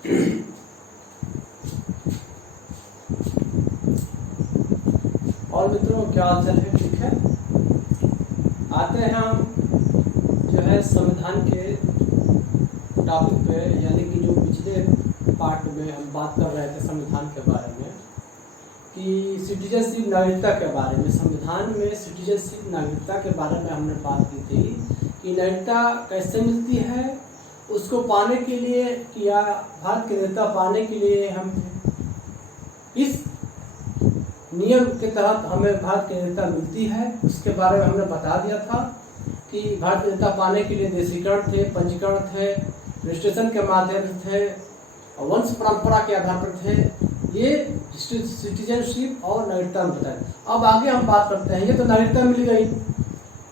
और मित्रों क्या हाल चाल है? ठीक है। आते हैं हम जो है संविधान के टॉपिक पे, यानी कि जो पिछले पार्ट में हम बात कर रहे थे संविधान के बारे में कि सिटीजनशिप नागरिकता के बारे में। संविधान में सिटीजनशिप नागरिकता के बारे में हमने बात की थी कि नागरिकता कैसे मिलती है, उसको पाने के लिए या भारत की नागरिकता पाने के लिए हम इस नियम के तहत हमें भारत की नागरिकता मिलती है, उसके बारे में हमने बता दिया था कि भारत की नागरिकता पाने के लिए देशीकरण थे, पंजीकरण थे, रजिस्ट्रेशन के माध्यम से थे, वंश परंपरा के आधार पर थे। ये सिटीजनशिप और नागरिकता में बताए। अब आगे हम बात करते हैं। ये तो नागरिकता मिल गई।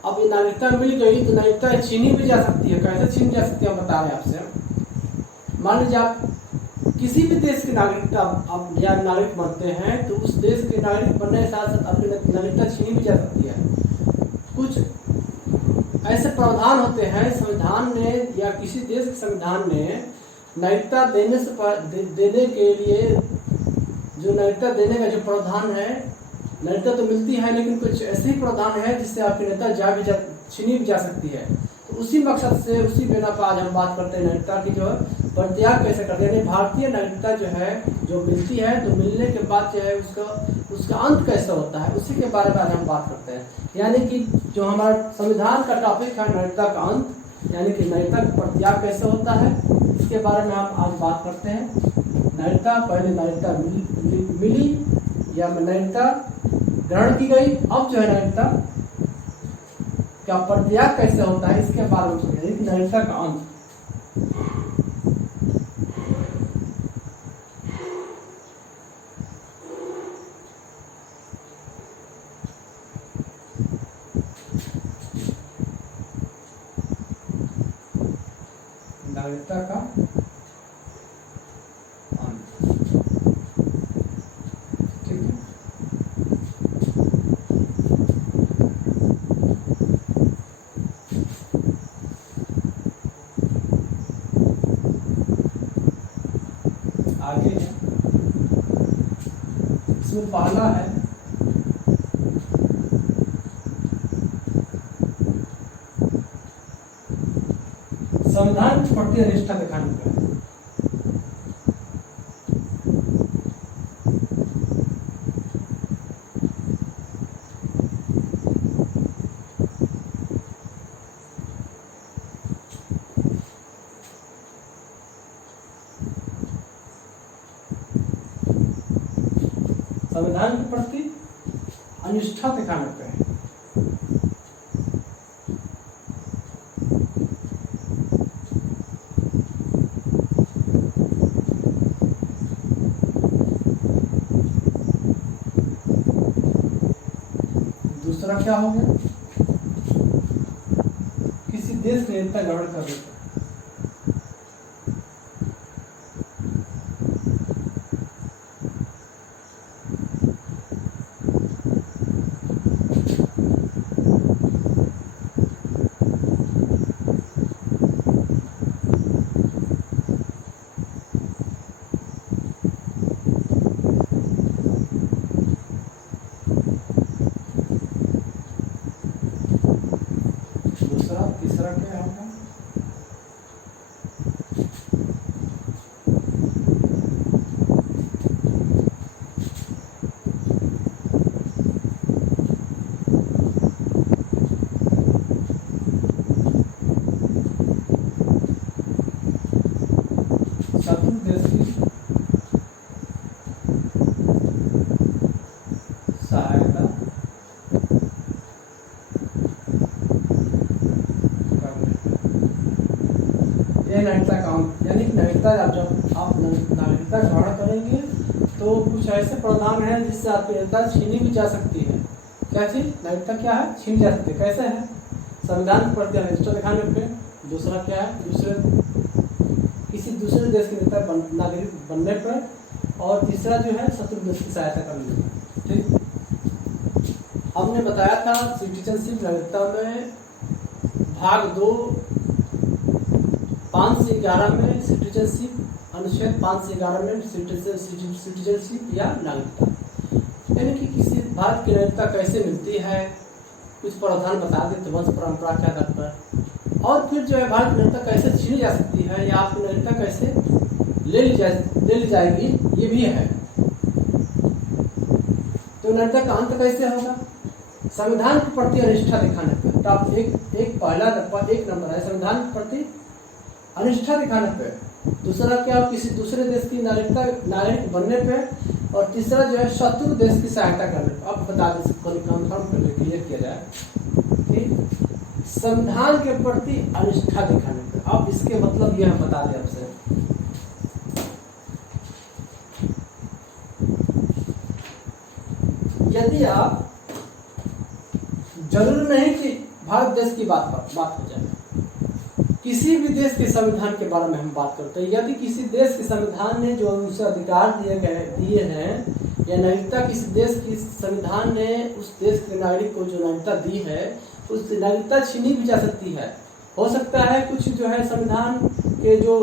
अब ये नागरिकता मिल गई तो नागरिकता छीनी भी जा सकती है। कैसे छीनी जा सकती है हम बता रहे हैं आपसे। मान लीजिए आप किसी भी देश के नागरिकता आप या नागरिक बनते हैं तो उस देश के नागरिक बनने के साथ साथ अपनी नागरिकता छीनी भी जा सकती है। कुछ ऐसे प्रावधान होते हैं संविधान ने या किसी देश के संविधान ने नागरिकता देने के लिए, जो नागरिकता देने का जो प्रावधान है, नागरिकता तो मिलती है लेकिन कुछ ऐसे ही प्रावधान है जिससे आपकी नागरिकता छीनी भी जा सकती है। तो उसी मकसद से उसी बिना पर आज हम बात करते हैं नागरिकता की जो परित्याग कैसे करते हैं। भारतीय नागरिकता जो है जो मिलती है तो मिलने के बाद जो है उसका अंत कैसे होता है, उसी के बारे में आज हम बात करते हैं। यानी कि जो हमारा संविधान का टॉपिक है नागरिकता का अंत, यानी कि नागरिकता का परित्याग कैसे होता है, इसके बारे में हम आज बात करते हैं। नागरिकता, पहले नागरिकता मिली या नागरिकता ग्रहण की गई, अब जो है नागरिकता का परित्याग कैसे होता है इसके बारे में समझेंगे कि नागरिकता का अंत। नागरिकता का अंत, ठीक है। आगे है, इसमें पहला है संविधान के प्रति निष्ठा दिखाने का। संविधान के प्रति अनिष्ठा दिखाने पे है। दूसरा क्या हो गया, किसी देश की नागरिकता ग्रहण कर देता है। तीसरा क्या होगा, शत्रु देश की सहायता नागरिकता का अंत। यानी कि नागरिकता जब आप नागरिकता ग्रहण करेंगे तो कुछ ऐसे प्रावधान हैं जिससे आपकी नागरिकता छीनी भी जा सकती है। क्या चीज? नागरिकता क्या है? छीन जा सकती है। कैसे है? संविधान के प्रति अनिष्ठा दिखाने पे। दूसरा क्या है? किसी दूसरे देश के नागरिक बनने पर। और तीसरा जो है शत्रु देश की सहायता करने पर। ठीक, हमने बताया था सिटीजनशिप नागरिकता में भाग 2 5 से 11 में सिटीजनशिप अनुच्छेद 511 में सिटीजनशिप या नागरिकता, यानी कि किसी भारत की नागरिकता कैसे मिलती है, कुछ प्रावधान बता देते, वंश परंपरा के आधार पर, और फिर जो है भारत की नागरिकता कैसे छीनी जा सकती है या आपकी नागरिकता कैसे ले ली जाएगी, ये भी है। तो नागरिकता का अंत कैसे होगा? संविधान के प्रति अनिष्ठा दिखाने पर। टॉप एक पहला एक नंबर है संविधान के प्रति अनिष्ठा दिखाने पे, दूसरा क्या किसी दूसरे देश की नागरिक बनने पे, और तीसरा जो है शत्रु देश की सहायता करने पे। अब बता दें कंफर्म करने क्लियर किया जाए, ठीक, संविधान के प्रति अनिष्ठा दिखाने पे। अब इसके मतलब ये हम बता दें आपसे, यदि आप जरूर नहीं कि भारत देश की बात हो जाए, किसी भी देश के संविधान के बारे में हम बात करते हैं, यदि किसी देश के संविधान ने जो उसे अधिकार दिए हैं, या नागरिकता किसी देश की संविधान ने उस देश के नागरिक को जो नागरिकता दी है, उस नागरिकता छीनी भी जा सकती है। हो सकता है कुछ जो है संविधान के जो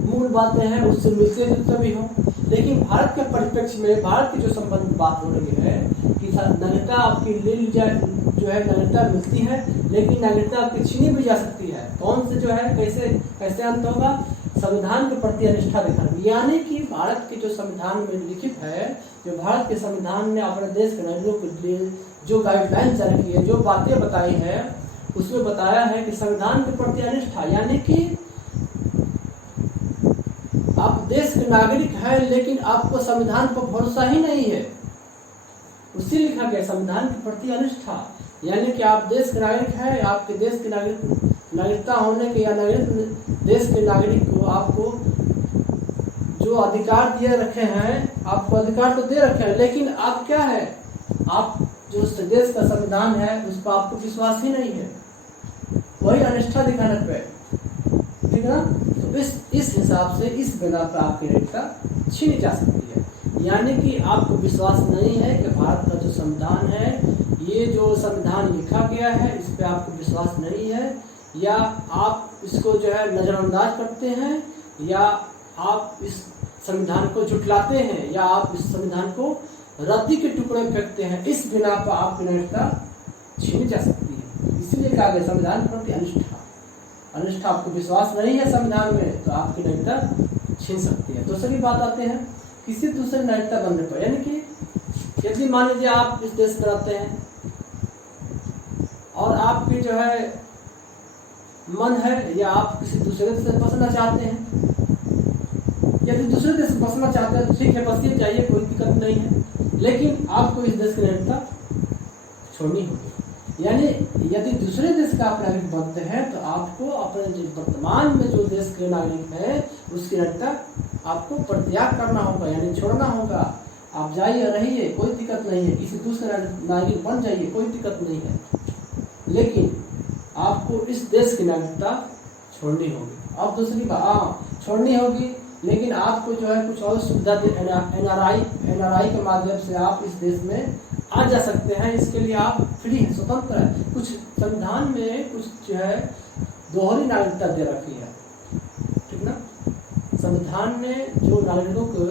मूल बातें हैं उससे मिलते जुलते भी हों, लेकिन भारत के परिप्रेक्ष्य में, भारत की जो संबंध बात हो रही है कि नागरिकता आपकी ले ली जाए, जो है नागरिकता मिलती है, लेकिन नागरिकता आपकी छीनी भी जा सकती है। कौन से जो है कैसे अंत होगा? संविधान के प्रति अनिष्ठा दिखाना, यानी कि भारत के जो संविधान में लिखित है, जो भारत के संविधान ने अपने देश के नागरिकों के लिए जो गाइडलाइन जारी की है, जो बातें बताई है, उसमें बताया है कि संविधान के प्रति अनिष्ठा, यानी कि आप देश के नागरिक हैं लेकिन आपको संविधान पर भरोसा ही नहीं है, उसी लिखा गया संविधान के प्रति अनिष्ठा, यानी कि आप देश के नागरिक हैं, आपके देश के नागरिकता होने के या देश के नागरिक को आपको जो अधिकार दिए रखे हैं, आपको अधिकार तो दे रखे हैं, लेकिन आप क्या है, आप जो देश का संविधान है उस पर आपको विश्वास ही नहीं है, वही अनिष्ठा दिखाने पे, ठीक है ना। तो इस हिसाब से इस बिना पर आपकी नागरिकता छीनी जा सकती है, यानी कि आपको विश्वास नहीं है कि भारत का जो संविधान है, ये जो संविधान लिखा गया है, इस पे आपको विश्वास नहीं है, या आप इसको जो है नज़रअंदाज करते हैं, या आप इस संविधान को झुठलाते हैं, या आप इस संविधान को रद्दी के टुकड़े फेंकते हैं, इस बिना पर आपकी नागरिकता छीनी जा सकती है। इसीलिए कहा गया संविधान के प्रति अनिष्ठा, आपको विश्वास नहीं है संविधान में, तो आपकी नागरिकता छीन सकती है। दूसरी बात आते हैं किसी दूसरे नागरिकता बनने पर, यानी कि यदि मान लीजिए आप इस देश में रहते हैं और आपकी जो है मन है, या आप किसी दूसरे देश में बसना चाहते हैं, यदि दूसरे देश में बसना चाहते हैं तो ठीक है, बसिए जाइए, कोई दिक्कत नहीं है, लेकिन आपको इस देश की नागरिकता छोड़नी होगी। यानी यदि दूसरे देश का आप नागरिक बनते हैं तो आपको अपने जो वर्तमान में जो देश के नागरिक है उसकी नागरिकता आपको परित्याग करना होगा, यानी छोड़ना होगा। आप जाइए, रहिए, कोई दिक्कत नहीं है, किसी दूसरे नागरिक बन जाइए, कोई दिक्कत नहीं है, लेकिन आपको इस देश की नागरिकता छोड़नी होगी। अब दूसरी बात, छोड़नी होगी, लेकिन आपको जो है कुछ और सुविधा एनआरआई के माध्यम से आप इस देश में आ जा सकते हैं। इसके लिए आप फ्री हैं, स्वतंत्र है। कुछ संविधान में कुछ जो है दोहरी नागरिकता दे रखी है, ठीक ना। संविधान ने जो नागरिकों को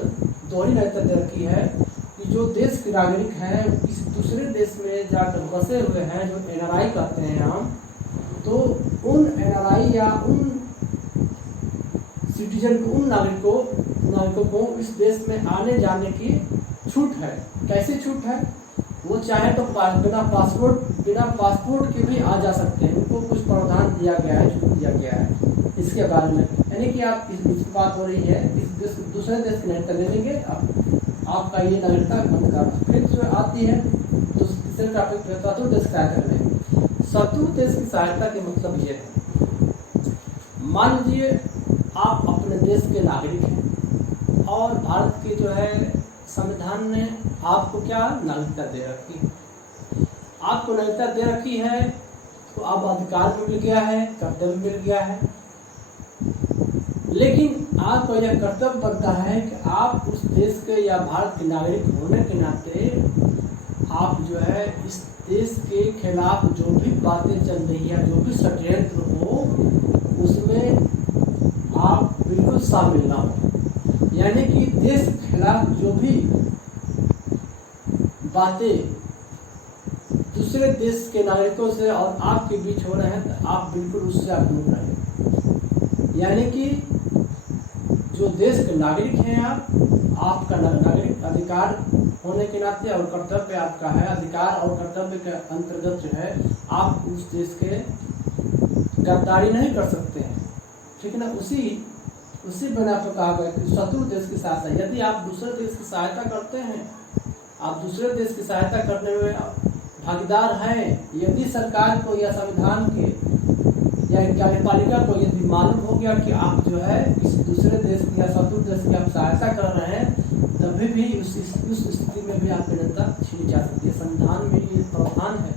दोहरी नागरिकता दे रखी है कि जो देश के नागरिक हैं किसी दूसरे देश में जाकर बसे हुए हैं, जो एनआरआई कहते हैं हम, तो उन एनआरआई या उन सिटीजन को, उन नागरिकों को इस देश में आने जाने की छूट है। कैसे छूट है? वो चाहे तो बिना पासपोर्ट के भी आ जा सकते हैं, उनको कुछ प्रावधान दिया गया है, छूट दिया गया है इसके बारे में। यानी कि आप इस बात हो रही है, इस देश दूसरे देश की नागरिकता ले लेंगे, आपका ये नागरिकता बंद कर। फिर जो आती है तो तीसरे टॉपिक पे शत्रु देश सहायता करें। शत्रु देश की सहायता के मतलब ये है, मान लीजिए आप अपने देश के नागरिक हैं और भारत के जो है संविधान ने आपको क्या नागरिकता दे रखी है, आपको नागरिकता दे रखी है तो अब अधिकार भी मिल गया है, कर्तव्य मिल गया है, लेकिन आपको यह कर्तव्य बनता है कि आप उस देश के या भारत के नागरिक होने के नाते आप जो है इस देश के खिलाफ जो भी बातें चल रही है, जो भी षड्यंत्र हो, उसमें आप बिल्कुल शामिल ना हो। देश के खिलाफ जो भी बातें दूसरे देश के नागरिकों से और आपके बीच हो रहे हैं, तो आप बिल्कुल उससे आप दूर रहें। यानी कि जो देश के नागरिक हैं आपका नागरिक अधिकार होने के नाते और कर्तव्य आपका है, अधिकार और कर्तव्य के अंतर्गत जो है आप उस देश के गद्दारी नहीं कर सकते हैं, ठीक है ना। उसी बना पर कहा गया कि शत्रु देश की सहायता, यदि आप दूसरे देश की सहायता करते हैं, आप दूसरे देश की सहायता करने में भागीदार हैं, यदि सरकार को या संविधान के या कार्यपालिका को यदि मालूम हो गया कि आप जो है किसी दूसरे देश की या शत्रु देश की आप सहायता कर रहे हैं, तभी भी उस स्थिति में भी आपकी नेता छीनी जा सकती है। संविधान में ये प्रावधान है,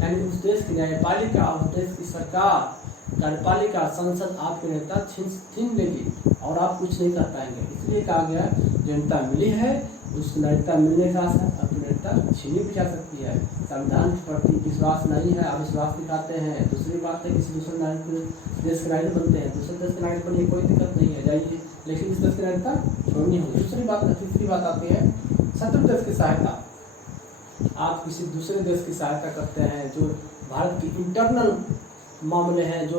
यानी उस देश की न्यायपालिका, उस देश की सरकार, कार्यपालिका, संसद आपके नेता छीन लेगी और आप कुछ नहीं कर पाएंगे। इसलिए कहा गया जो नेता मिली है उस नेता मिलने के साथ अपनी नेता छीनी भी जा सकती है। संविधान के प्रति विश्वास नहीं है, अविश्वास दिखाते हैं। दूसरी बात है किसी दूसरे नागरिक देश के नागरिक बनते हैं, दूसरे देश के नागरिक बनने की कोई दिक्कत नहीं है, जाइए, लेकिन इस देश की नागरिकता छोड़नी होगी। तीसरी बात आती है शत्रु देश की सहायता। आप किसी दूसरे देश की सहायता करते हैं, जो भारत की इंटरनल मामले हैं, जो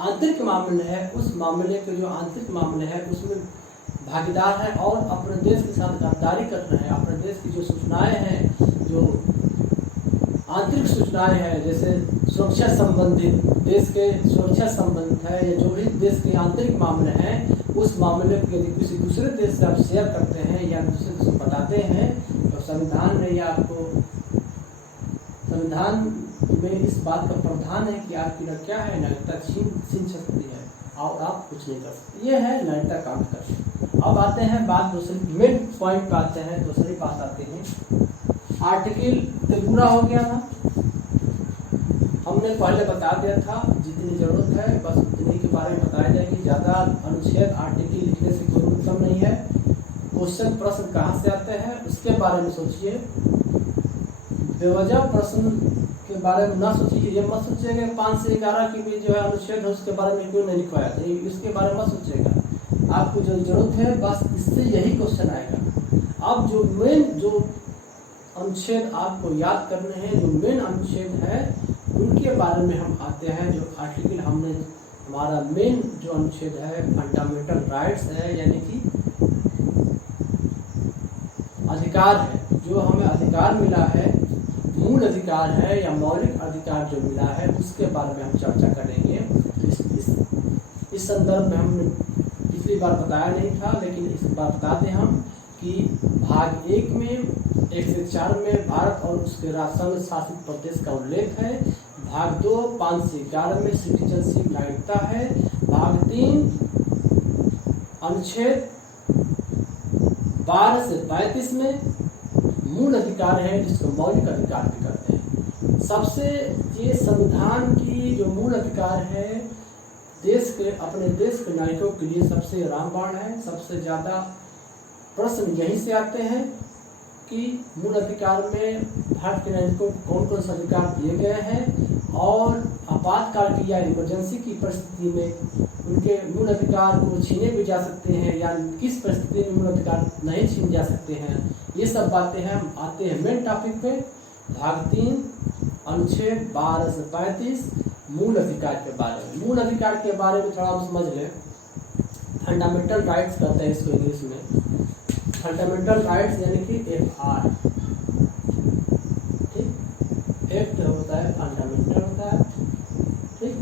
आंतरिक मामले हैं, उस मामले के जो आंतरिक मामले हैं उसमें भागीदार हैं और अपने देश के साथ गद्दारी कर रहे हैं। अपने देश की जो सूचनाएं हैं, जो आंतरिक सूचनाएं हैं, जैसे सुरक्षा संबंधित, देश के सुरक्षा संबंधित है या जो भी देश के आंतरिक मामले हैं, उस मामले को यदि किसी दूसरे देश से आप शेयर करते हैं या दूसरे देश को बताते हैं, तो संविधान ने या आपको संविधान में इस बात का प्रावधान है कि आपकी क्या है, नागरिकता छीन सकती है और आप कुछ नहीं कर सकते। ये है नागरिकता कांड का। अब आते हैं बात दूसरी मेन पॉइंट पे आते हैं, दूसरी बात आते हैं आर्टिकल तो पूरा हो गया था, हमने पहले बता दिया था, जितनी जरूरत है बस उतनी के बारे में बताया जाएगी। ज़्यादा अनुच्छेद आर्टिकल लिखने से कोई मतलब नहीं है। क्वेश्चन प्रश्न कहाँ से आते हैं उसके बारे में सोचिए, बेवजह प्रश्न के बारे में ना सोचिए। ये मत सोचिएगा 5 से 11 की भी जो है अनुच्छेद है उसके बारे में क्यों नहीं लिखवाया था, इसके बारे में मत सोचिएगा। आपको जो जरूरत है बस इससे यही क्वेश्चन आएगा। अब जो मेन जो अनुच्छेद आपको याद करने हैं, जो मेन अनुच्छेद है उनके बारे में हम आते हैं। जो आर्टिकल हमने हमारा मेन जो अनुच्छेद है फंडामेंटल राइट्स है, यानी कि अधिकार है, जो हमें अधिकार मिला है, मूल अधिकार है या मौलिक अधिकार जो मिला है, उसके बारे में हम चर्चा करेंगे। इस संदर्भ में हमने पिछली बार बताया नहीं था, लेकिन इस बार बता दें हम कि भाग 1 में 1 से 4 में भारत और उसके संघ शासित प्रदेश का उल्लेख है। भाग 2 5 से 11 में सिटीजनशिप नागरिकता है। भाग 3 अनुच्छेद 12 से 35 में मूल अधिकार है, जिसको मौलिक अधिकार भी कहते हैं। सबसे ये संविधान की जो मूल अधिकार है देश के अपने देश के नागरिकों के लिए सबसे रामबाण है। सबसे ज़्यादा प्रश्न यहीं से आते हैं कि मूल अधिकार में भारत के नागरिकों को कौन कौन से अधिकार दिए गए हैं और आपातकाल की या इमरजेंसी की परिस्थिति में उनके मूल अधिकार को छीने भी जा सकते हैं या किस परिस्थिति में मूल अधिकार नहीं छीने जा सकते हैं। ये सब बातें हम आते हैं मेन टॉपिक पे। भाग 3 अनुच्छेद 12 से 35 मूल अधिकार के बारे में। मूल अधिकार के बारे में थोड़ा हम समझ लें। फंडामेंटल राइट्स कहते हैं इसको इंग्लिश में। फंडामेंटल राइट्स यानी कि FR, ठीक, एक होता है फंडामेंटल होता है, ठीक,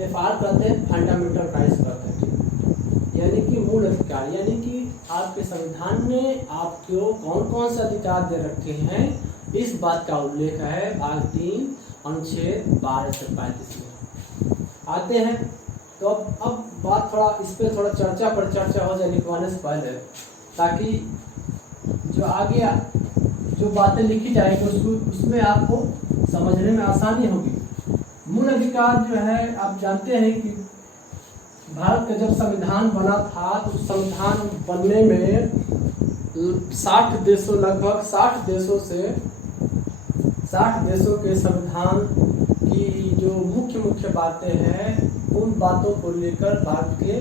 FR कहते हैं फंडामेंटल राइट्स कहते हैं, ठीक, यानी कि मूल अधिकार, यानी कि आपके संविधान ने आपको कौन कौन से अधिकार दे रखे हैं, इस बात का उल्लेख है भाग 3 अनुच्छेद 12 से 35 में। आते हैं तो अब बात थोड़ा इस पर थोड़ा चर्चा हो जाए लिखवाने से पहले, ताकि जो आगे जो बातें लिखी जाएगी उसमें आपको समझने में आसानी होगी। मूल अधिकार जो है आप जानते हैं कि भारत का जब संविधान बना था तो संविधान बनने में 60 देशों लगभग 60 देशों के संविधान की जो मुख्य बातें हैं उन बातों को लेकर भारत के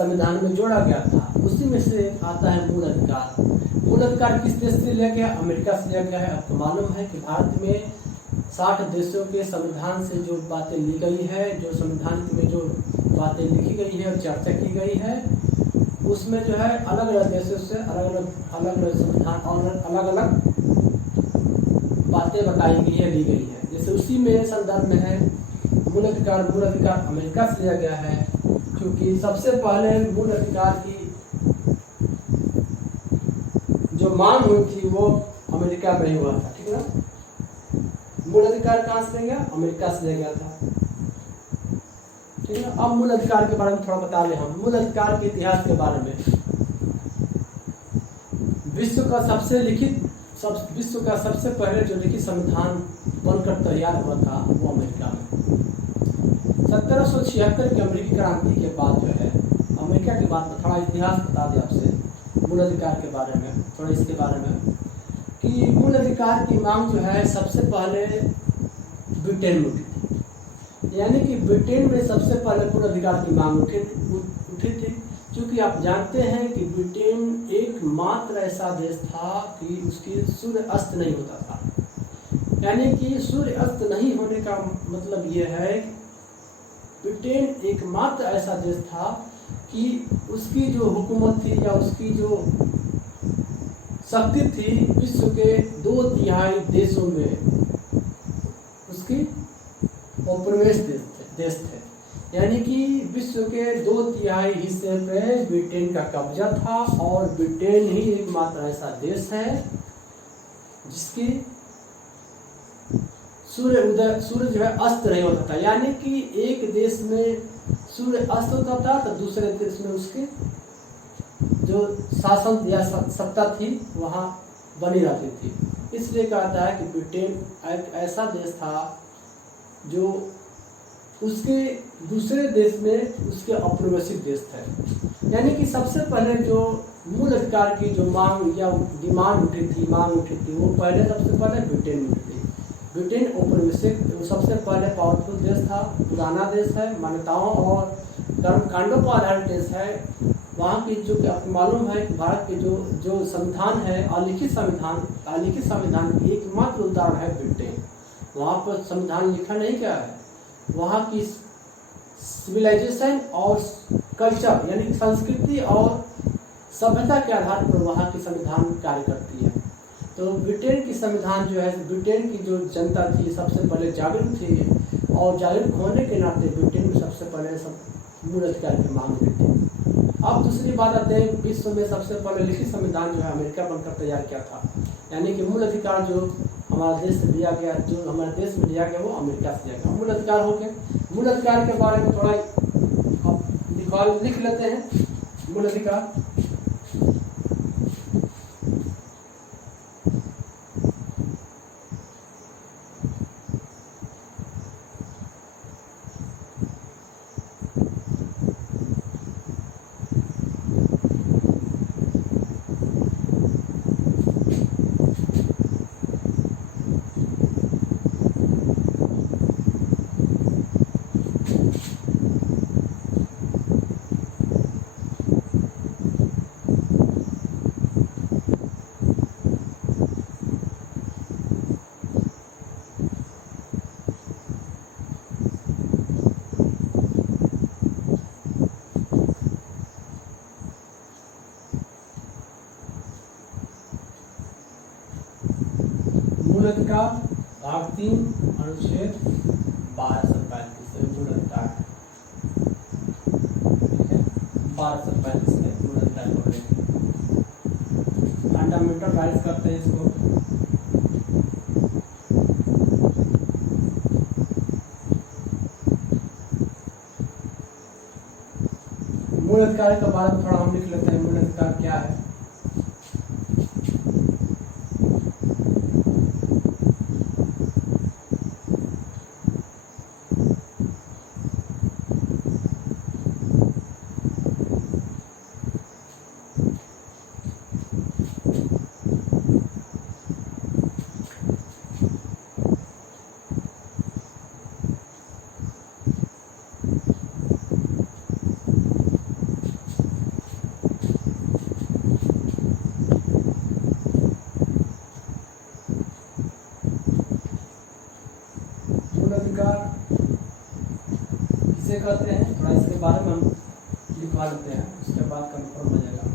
संविधान में जोड़ा गया था, उसी में से आता है मूल अधिकार। मूल अधिकार किस देश से लिया गया? अमेरिका से लिया गया है। आपको मालूम है कि भारत में 60 देशों के संविधान से जो बातें ली गई है, जो संविधान में जो बातें लिखी गई है और चर्चा की गई है, उसमें जो है अलग अलग देशों से अलग अलग संविधान और अलग अलग बातें बताई गई है, ली गई है। जैसे उसी में संदर्भ में है मूल अधिकार अमेरिका से लिया गया है, क्योंकि सबसे पहले मूल अधिकार की जो मांग हुई थी वो अमेरिका में ही हुआ था, ठीक है ना। मूल अधिकार कहाँ से लिया गया? अमेरिका से लिया गया था, ठीक है। अब मूल अधिकार के बारे में थोड़ा बता लें हम। मूल अधिकार के इतिहास के बारे में, विश्व का सबसे पहले जो लिखित संविधान बनकर तैयार हुआ था वो अमेरिका में 1776 की अमेरिकी क्रांति के बाद जो है, अमेरिका के बाद में थोड़ा इतिहास बता दें आपसे मूल अधिकार के बारे में, थोड़ा इसके बारे में कि मूल अधिकार की मांग जो है सबसे पहले ब्रिटेन में उठी थी। यानी कि ब्रिटेन में सबसे पहले मूल अधिकार की मांग उठी थी, क्योंकि आप जानते हैं कि ब्रिटेन एकमात्र ऐसा देश था कि उसकी सूर्य अस्त नहीं होता था। यानी कि सूर्य अस्त नहीं होने का मतलब ये है कि ब्रिटेन एकमात्र ऐसा देश था कि उसकी जो हुकूमत थी या उसकी जो शक्ति थी विश्व के 2/3 देशों में उसकी औपनिवेश देश थे। यानी कि विश्व के 2/3 हिस्से पे ब्रिटेन का कब्जा था, और ब्रिटेन ही एकमात्र ऐसा देश है जिसकी सूर्य जो है अस्त नहीं होता था। यानी कि एक देश में सूर्य अस्त होता था तो दूसरे देश में उसकी जो शासन या सत्ता थी वहाँ बनी रहती थी। इसलिए कहता है कि ब्रिटेन एक ऐसा देश था जो उसके दूसरे देश में उसके औपनिवेशिक देश थे। यानी कि सबसे पहले जो मूल अधिकार की जो मांग या डिमांड उठी थी, मांग उठी थी, वो सबसे पहले ब्रिटेन में उठी थी। ब्रिटेन औपनिवेशिक सबसे पहले पावरफुल देश था, पुराना देश है, मान्यताओं और कर्मकांडों पर आधारित देश है। वहाँ की जो आपको मालूम है कि भारत के जो संविधान है, अलिखित संविधान की एकमात्र उदाहरण है ब्रिटेन। वहाँ पर संविधान लिखा नहीं क्या है, वहाँ की सिविलाइजेशन और कल्चर यानी कि संस्कृति और सभ्यता के आधार पर वहाँ की संविधान कार्य करती है। तो ब्रिटेन की संविधान जो है, ब्रिटेन की जो जनता थी सबसे पहले जागरूक थी, और जागरूक होने के नाते ब्रिटेन में सबसे पहले मूल अधिकार की मांग हुई थी। अब दूसरी बात आते हैं, विश्व में सबसे पहले लिखित संविधान जो है अमेरिका बनकर तैयार किया था। यानी कि मूल अधिकार जो हमारे देश से दिया गया, जो हमारे देश में दिया गया, वो अमेरिका से दिया गया। मूल अधिकार हो गए। मूल अधिकार के बारे में थोड़ा लिख लेते हैं। मूल अधिकार भाग 3 अनुच्छेद 1235 मूल अधिकार, 1235 में मूल अधिकार फंडामेंटल राइट्स करते हैं इसको। मूल अधिकार के बारे में थोड़ा हम लिख लेते हैं। मूल अधिकार क्या है? किसे कहते हैं, थोड़ा इसके बारे में हम लिखवा लेते हैं, उसके बाद कंफर्म हो जाएगा।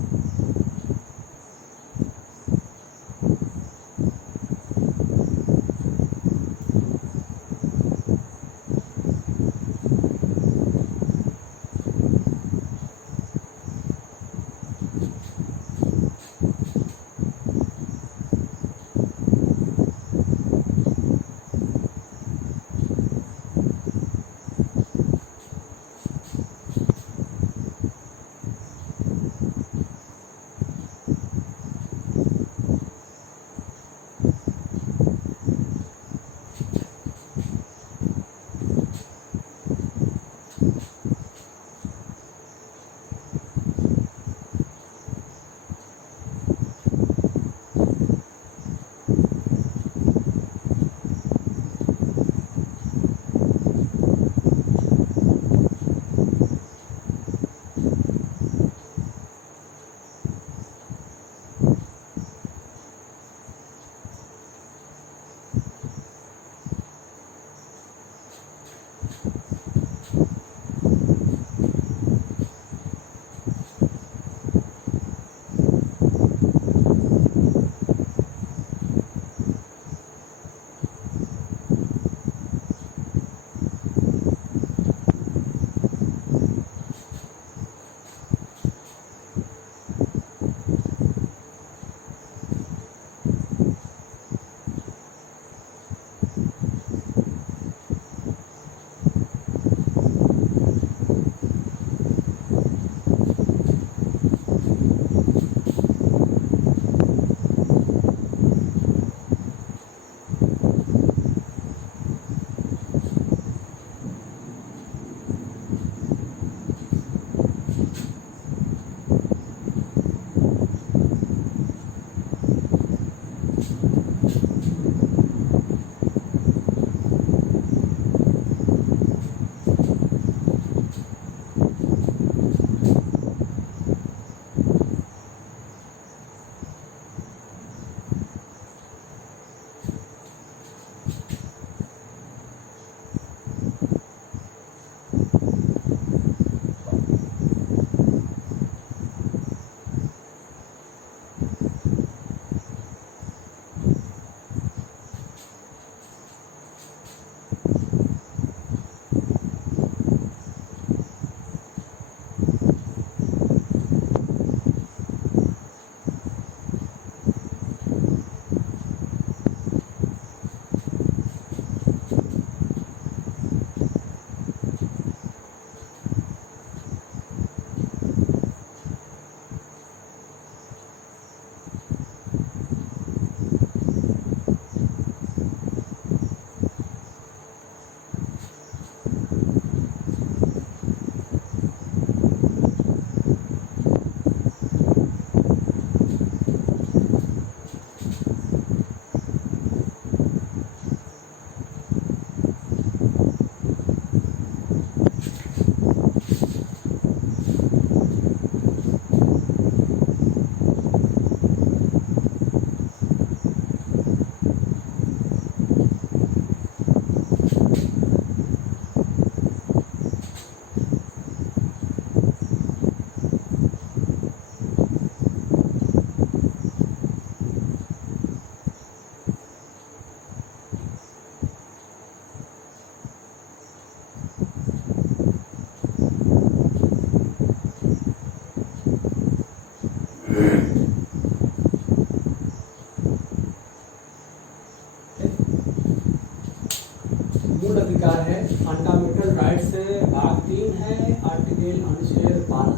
मूल अधिकार है, फंडामेंटल राइट्स है, भाग 3 है, आर्टिकल अनुच्छेद 12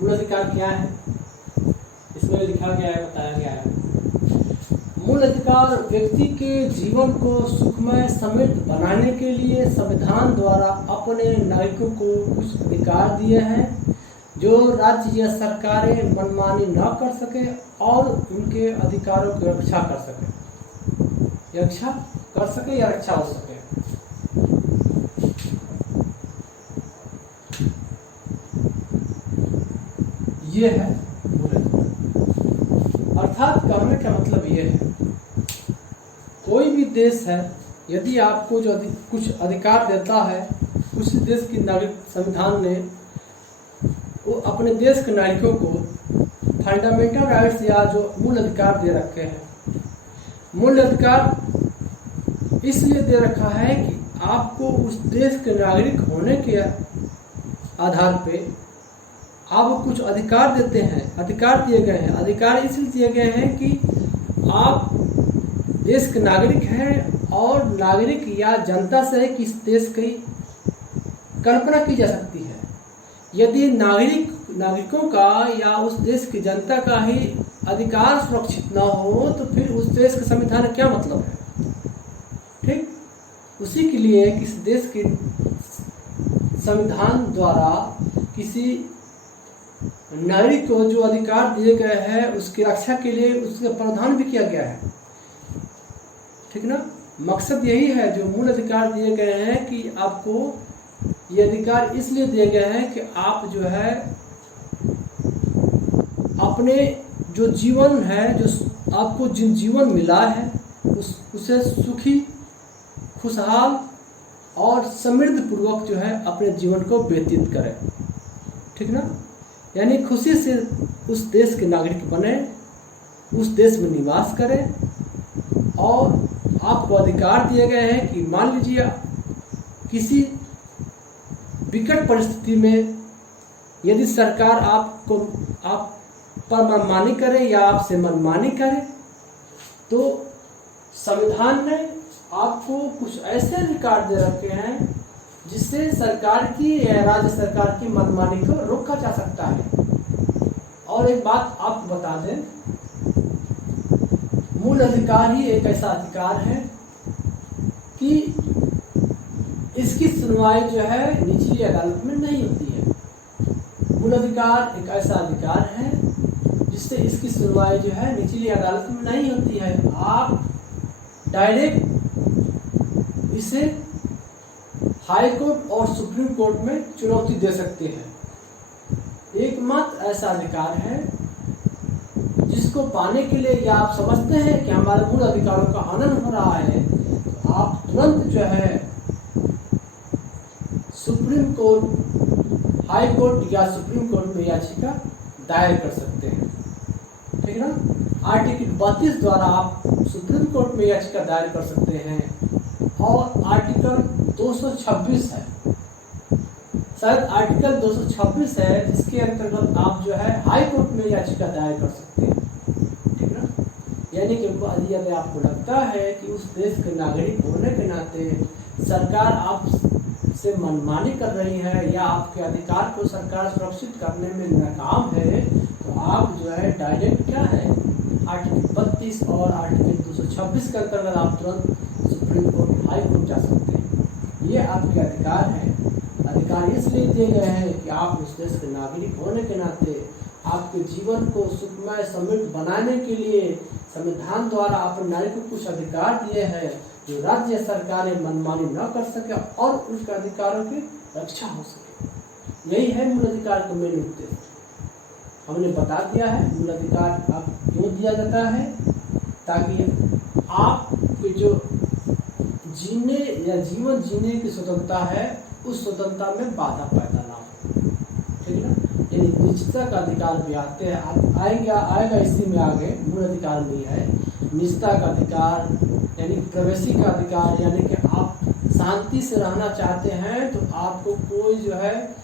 मूल अधिकार क्या है, इसमें लिखा गया है, बताया गया है। मूल अधिकार व्यक्ति के जीवन को सुखमय समृद्ध बनाने के लिए संविधान द्वारा अपने नागरिकों को कुछ अधिकार दिए हैं जो राज्य या सरकारें मनमानी न कर सके और उनके अधिकारों की रक्षा कर सके, या रक्षा हो सके। ये है मूल अधिकार। अर्थात कहने का मतलब ये है, कोई भी देश है यदि आपको जो कुछ अधिकार देता है उस देश की नागरिक संविधान ने वो अपने देश के नागरिकों को फंडामेंटल राइट्स या जो मूल अधिकार दे रखे हैं। मूल अधिकार इसलिए दे रखा है कि आपको उस देश के नागरिक होने के आधार पे आप कुछ अधिकार देते हैं, अधिकार दिए गए हैं। अधिकार इसलिए दिए गए हैं कि आप देश के नागरिक हैं और नागरिक या जनता से किस देश की कल्पना की जा सकती है। यदि नागरिकों का या उस देश की जनता का ही अधिकार सुरक्षित न हो तो फिर उस देश के संविधान का क्या मतलब है? ठीक, उसी के लिए किसी देश के संविधान द्वारा किसी नागरिक को जो अधिकार दिए गए हैं उसकी रक्षा के लिए उसका प्रावधान भी किया गया है। ठीक ना, मकसद यही है। जो मूल अधिकार दिए गए हैं कि आपको ये अधिकार इसलिए दिए गए हैं कि आप जो है अपने जो जीवन है, जो आपको जिन जीवन मिला है उसे सुखी, खुशहाल और समृद्ध पूर्वक जो है अपने जीवन को व्यतीत करें। ठीक ना, यानी खुशी से उस देश के नागरिक बने, उस देश में निवास करें। और आपको अधिकार दिए गए हैं कि मान लीजिए किसी विकट परिस्थिति में यदि सरकार आप पर मनमानी करे या आपसे मनमानी करे तो संविधान ने आपको कुछ ऐसे अधिकार दे रखे हैं जिससे सरकार की या राज्य सरकार की मनमानी को रोका जा सकता है। और एक बात आपको बता दें, मूल अधिकार ही एक ऐसा अधिकार है कि इसकी सुनवाई जो है निचली अदालत में नहीं होती है। मूल अधिकार एक ऐसा अधिकार है जिससे इसकी सुनवाई जो है निचली अदालत में नहीं होती है। आप डायरेक्ट इसे हाई कोर्ट और सुप्रीम कोर्ट में चुनौती दे सकते हैं। एकमात्र ऐसा अधिकार है जिसको पाने के लिए या आप समझते हैं कि हमारे मूल अधिकारों का हनन हो रहा है तो आप तुरंत जो है सुप्रीम कोर्ट, हाई कोर्ट या सुप्रीम कोर्ट में याचिका दायर कर सकते हैं। ठीक है ना, आर्टिकल 32 द्वारा आप सुप्रीम कोर्ट में याचिका दायर कर सकते हैं। और आर्टिकल 226 है, शायद आर्टिकल 226 है जिसके अंतर्गत आप जो है हाई कोर्ट में याचिका दायर कर सकते हैं। ठीक ना, यानी कि यदि आपको लगता है कि उस देश के नागरिक होने के नाते सरकार आप से मनमानी कर रही है या आपके अधिकार को सरकार सुरक्षित करने में नाकाम है तो आप जो है डायरेक्ट क्या है आर्टिकल 32 और आर्टिकल 226 के अंतर्गत आप तुरंत सुप्रीम कोर्ट, हाई कोर्ट जा सकते हैं। ये आपके अधिकार हैं। अधिकार इसलिए दिए गए हैं कि आप उस देश के नागरिक होने के नाते आपके जीवन को सुखमय समृद्ध बनाने के लिए संविधान द्वारा अपने नागरिक को कुछ अधिकार दिए हैं जो राज्य सरकारें मनमानी न कर सके और उनके अधिकारों की रक्षा हो सके। यही है मूल अधिकार का मेन उद्देश्य। हमने बता दिया है मूल अधिकार आप क्यों दिया जाता है, ताकि आपके जो जीने या जीवन जीने की स्वतंत्रता है उस स्वतंत्रता में बाधा पैदा ना हो। ठीक है ना, यानी निजता का अधिकार भी आते हैं, आएगा इसी में आगे मूल अधिकार नहीं है। निजता का अधिकार यानी प्राइवेसी का अधिकार, यानी कि आप शांति से रहना चाहते हैं तो आपको कोई जो है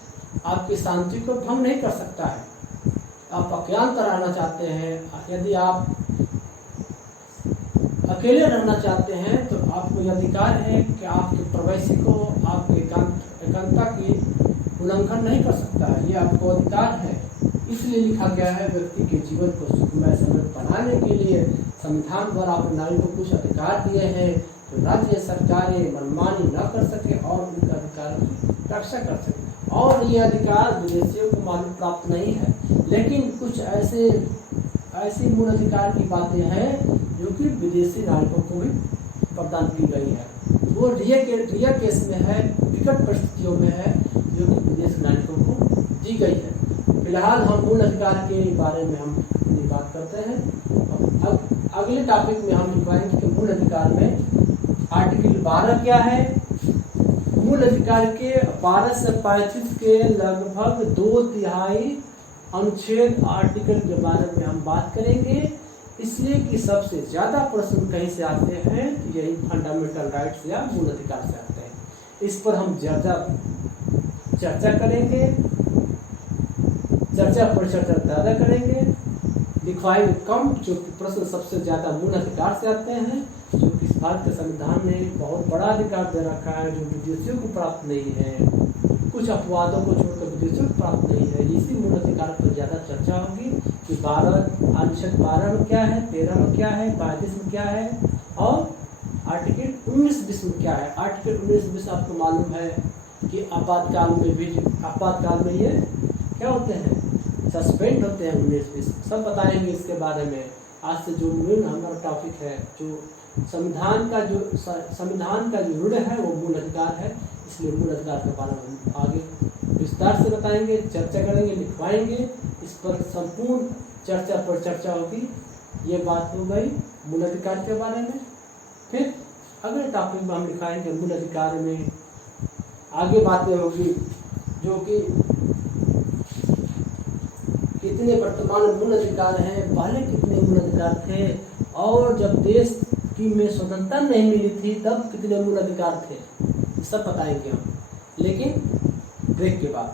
आपकी शांति को भंग नहीं कर सकता है। आप अज्ञात रहना चाहते हैं, यदि आप अकेले रहना चाहते हैं तो आपको यह अधिकार है कि आपकी प्राइवेसी को, आपके एकांतता की उल्लंघन नहीं कर सकता है। ये आपको अधिकार है। इसलिए लिखा गया है व्यक्ति के जीवन को सुखमय समृद्ध बनाने के लिए संविधान द्वारा अपने नागरिक को कुछ अधिकार दिए हैं तो राज्य सरकारें मनमानी न कर सके और उनके अधिकारों की रक्षा कर सके। और ये अधिकार विदेशियों को मालूम प्राप्त नहीं है, लेकिन कुछ ऐसी मूल अधिकार की बातें हैं जो कि विदेशी नागरिकों को भी प्रदान की गई है। वो रियल केस में है, विकट परिस्थितियों में है जो कि विदेशी नागरिकों को दी गई है। फिलहाल हम मूल अधिकार के बारे में हम अपनी बात करते हैं। अब अगले टॉपिक में हम दिखाएंगे कि मूल अधिकार में आर्टिकल 12 क्या है, मूल अधिकार के 12 से 35 के लगभग 2/3 अनुच्छेद आर्टिकल के बारे में हम बात करेंगे, इसलिए कि सबसे ज्यादा प्रश्न कहीं से आते हैं तो यही फंडामेंटल राइट्स या मूल अधिकार से आते हैं। इस पर हम चर्चा करेंगे, चर्चा पर चर्चा ज्यादा करेंगे, लिखवाएंगे कम, जो कि प्रश्न सबसे ज्यादा मूल अधिकार से आते हैं, जो कि भारत के संविधान ने बहुत बड़ा अधिकार दे रखा है, जो विदेशियों को प्राप्त नहीं है, कुछ अपवादों को छोड़कर विदेशियों को प्राप्त नहीं है। इसी मूल अधिकार पर ज्यादा चर्चा होगी कि अनुच्छेद 12 में क्या है, 13 में क्या है, 35 में क्या है और आर्टिकल 19-20 में क्या है। आर्टिकल 19-20 आपको मालूम है कि आपातकाल में ये क्या होते हैं, सस्पेंड होते हैं 19-20, सब बताएंगे इसके बारे में। आज से जो मेन हमारा टॉपिक है, जो संविधान का जो ऋण है वो मूल अधिकार है, इसलिए मूल अधिकार के बारे में हम आगे विस्तार से बताएंगे, चर्चा करेंगे, लिखवाएंगे, इस पर संपूर्ण चर्चा पर चर्चा होगी। ये बात हो गई मूल अधिकार के बारे में। फिर अगले टॉपिक में हम लिखाएंगे मूल अधिकार में आगे बातें होगी, जो कि कितने वर्तमान मूल अधिकार हैं, पहले कितने मूल अधिकार थे, और जब देश की में स्वतंत्रता नहीं मिली थी तब कितने मूल अधिकार थे, सब बताएंगे हम, लेकिन ब्रेक के बाद।